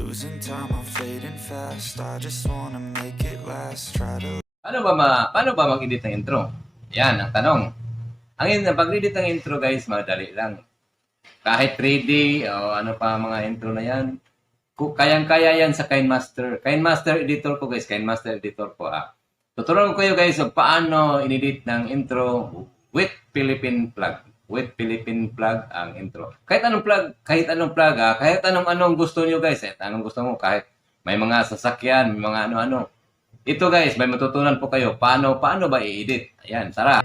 Losing time, I'm fading fast. I just wanna make it last. Try to. Paano ba mag-edit ng intro? Yan ang tanong. Ang pag-edit ng intro guys, madali lang. Kahit 3D o ano pa mga intro na yan, kayang-kaya yan sa Kinemaster. Kinemaster editor ko guys, Kinemaster editor ko Tuturuan ko kayo guys kung paano inedit ng intro with Philippine plug. With Philippine plug ang intro. Kahit anong plug kahit anong gusto niyo guys, anong gusto mo, kahit may mga sasakyan, may mga ano-ano. Ito guys, may matutunan po kayo paano ba i-edit. Ayan, tara.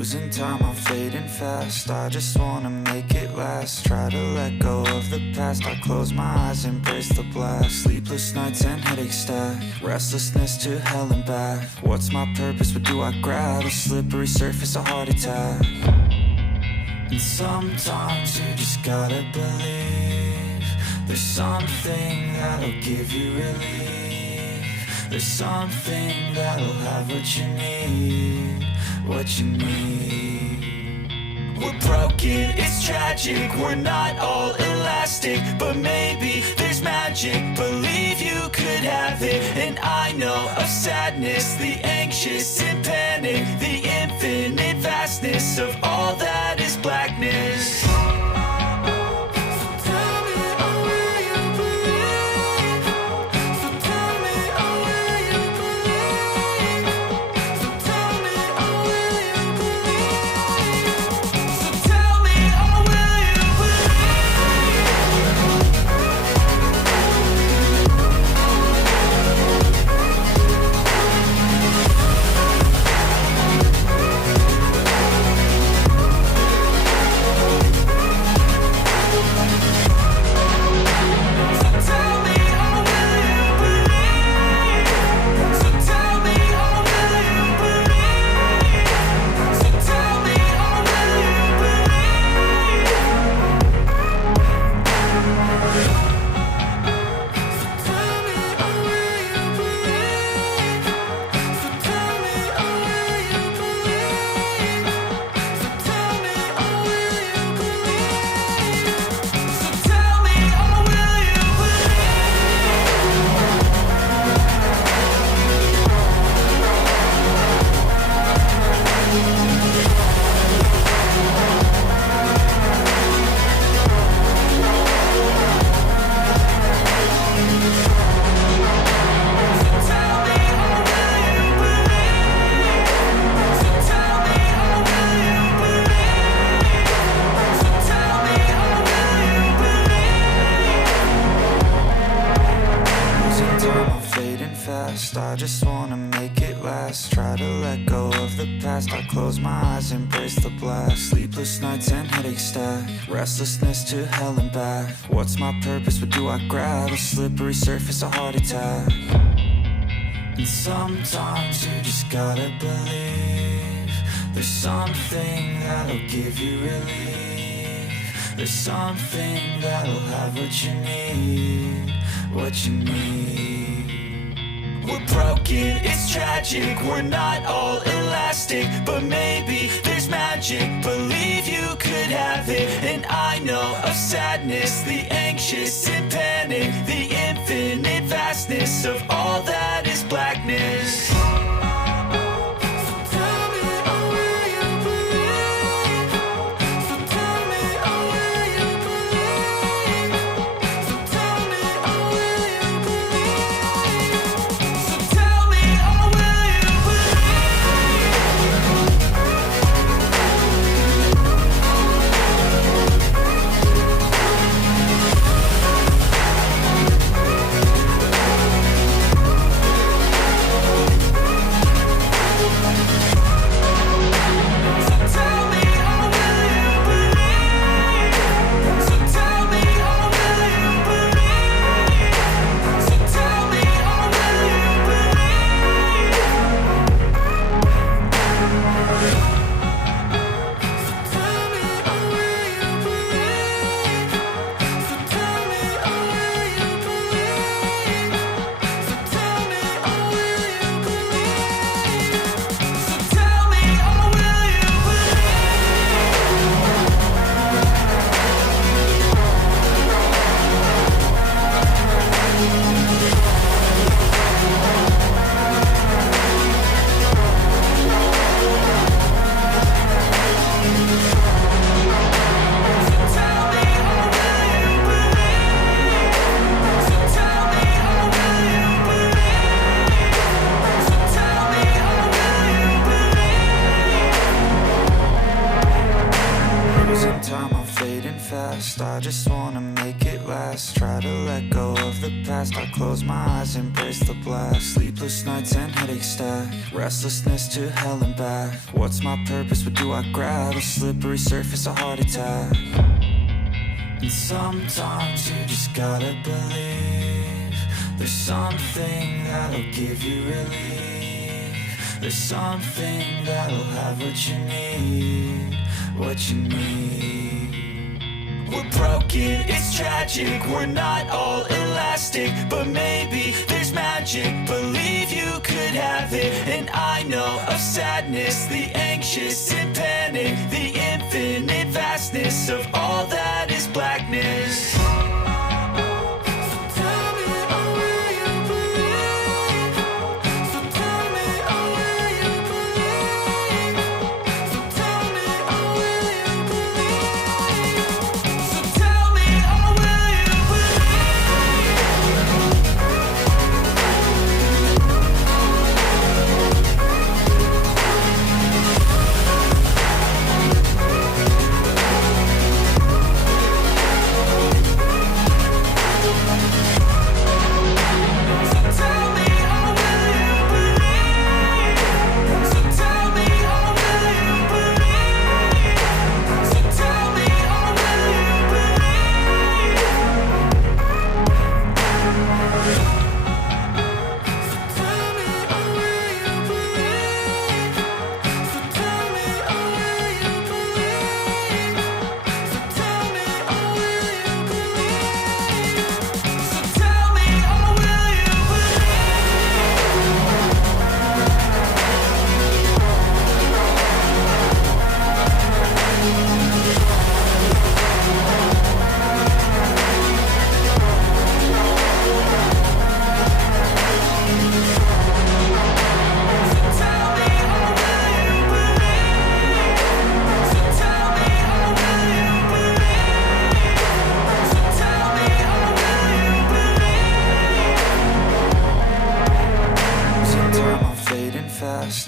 Losing time, I'm fading fast. I just wanna make it last. Try to let go of the past. I close my eyes, embrace the blast. Sleepless nights and headaches stack. Restlessness to hell and back. What's my purpose? What do I grab? A slippery surface, a heart attack. And sometimes you just gotta believe there's something that'll give you relief. There's something that'll have what you need. What you need. We're broken, it's tragic. We're not all elastic, but maybe there's magic. Believe you could have it. And I know of sadness, the anxious and panic, the infinite vastness of all that is blackness. I just wanna make it last. Try to let go of the past. I close my eyes, embrace the blast. Sleepless nights and headaches stack. Restlessness to hell and back. What's my purpose? What do I grab? A slippery surface, a heart attack. And sometimes you just gotta believe there's something that'll give you relief. There's something that'll have what you need. What you need. We're broken, it's tragic. We're not all elastic, but maybe there's magic. Believe you could have it. And I know of sadness, the anxious and panic, the infinite vastness of all that is blackness. fast, I just wanna make it last. Try to let go of the past, I close my eyes, embrace the blast. Sleepless nights and headache stack, restlessness to hell and back. What's my purpose, what do I grab? A slippery surface, a heart attack. And sometimes you just gotta believe there's something that'll give you relief. There's something that'll have what you need, what you need. We're broken, it's tragic, we're not all elastic, but maybe there's magic. Believe you could have it, and I know of sadness, the anxious and panic, the infinite vastness of all that is blackness.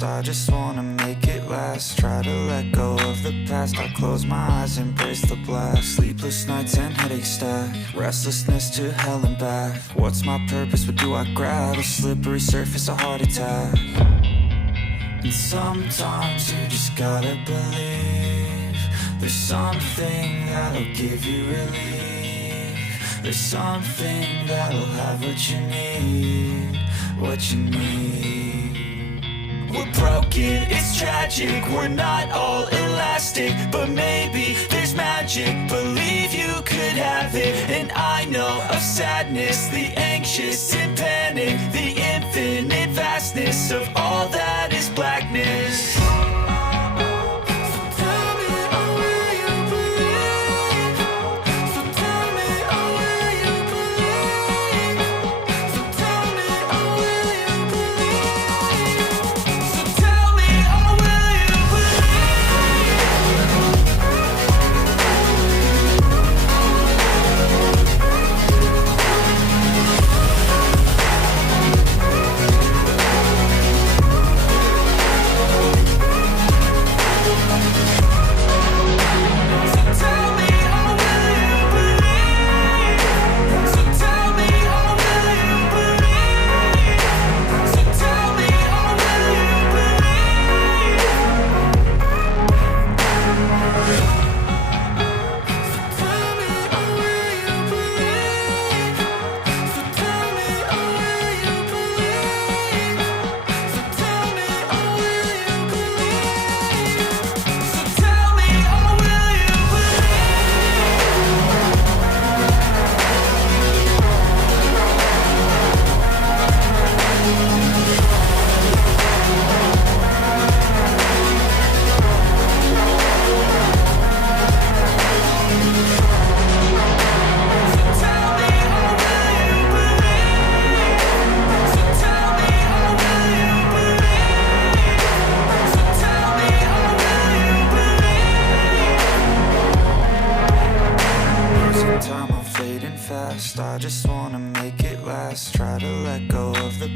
I just wanna make it last. Try to let go of the past, I close my eyes, embrace the blast. Sleepless nights and headache stack, restlessness to hell and back. What's my purpose, what do I grab? A slippery surface, a heart attack. And sometimes you just gotta believe there's something that'll give you relief. There's something that'll have what you need, what you need. We're broken, it's tragic, we're not all elastic, but maybe there's magic. Believe you could have it, and I know of sadness, the anxious and panic, the infinite vastness of all that is blackness.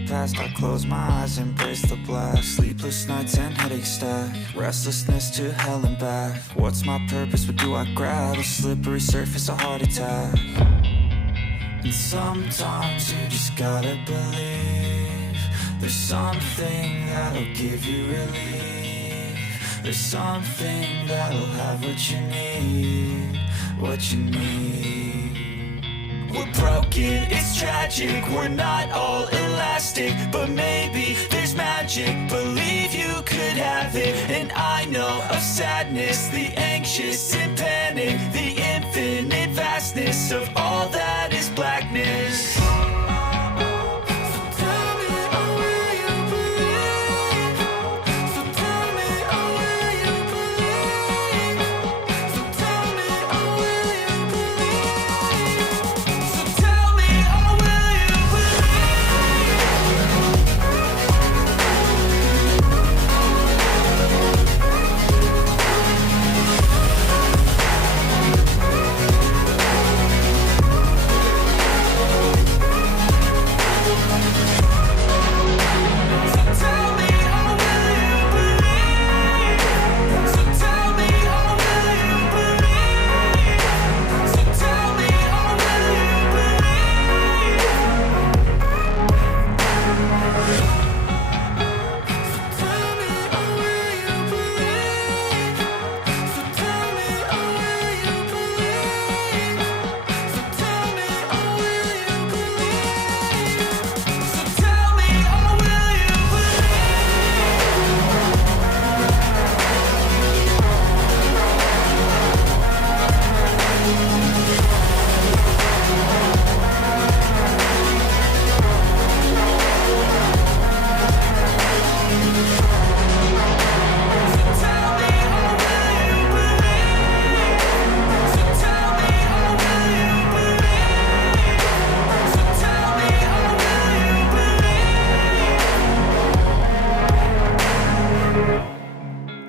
past. I close my eyes, embrace the blast. Sleepless nights and headaches stack. Restlessness to hell and back. What's my purpose? What do I grab? A slippery surface, a heart attack. And sometimes you just gotta believe there's something that'll give you relief. There's something that'll have what you need, what you need. We're broken, it's tragic, we're not all elastic, but maybe there's magic, believe you could have it. And I know of sadness, the anxious and panic, the infinite vastness of all that is blackness.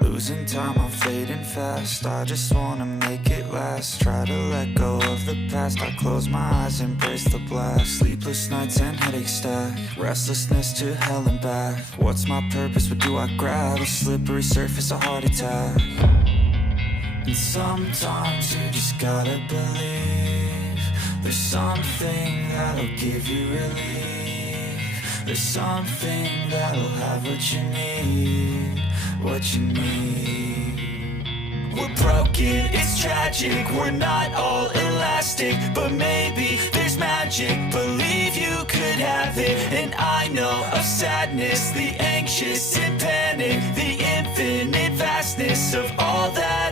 Losing time, I'm fading fast. I just wanna make it last. Try to let go of the past. I close my eyes, embrace the blast. Sleepless nights and headaches stack. Restlessness to hell and back. What's my purpose? What do I grab? A slippery surface, a heart attack. And sometimes you just gotta believe there's something that'll give you relief. There's something that'll have what you need, what you need. We're broken, it's tragic, we're not all elastic, but maybe there's magic, believe you could have it. And I know of sadness, the anxious and panic, the infinite vastness of all that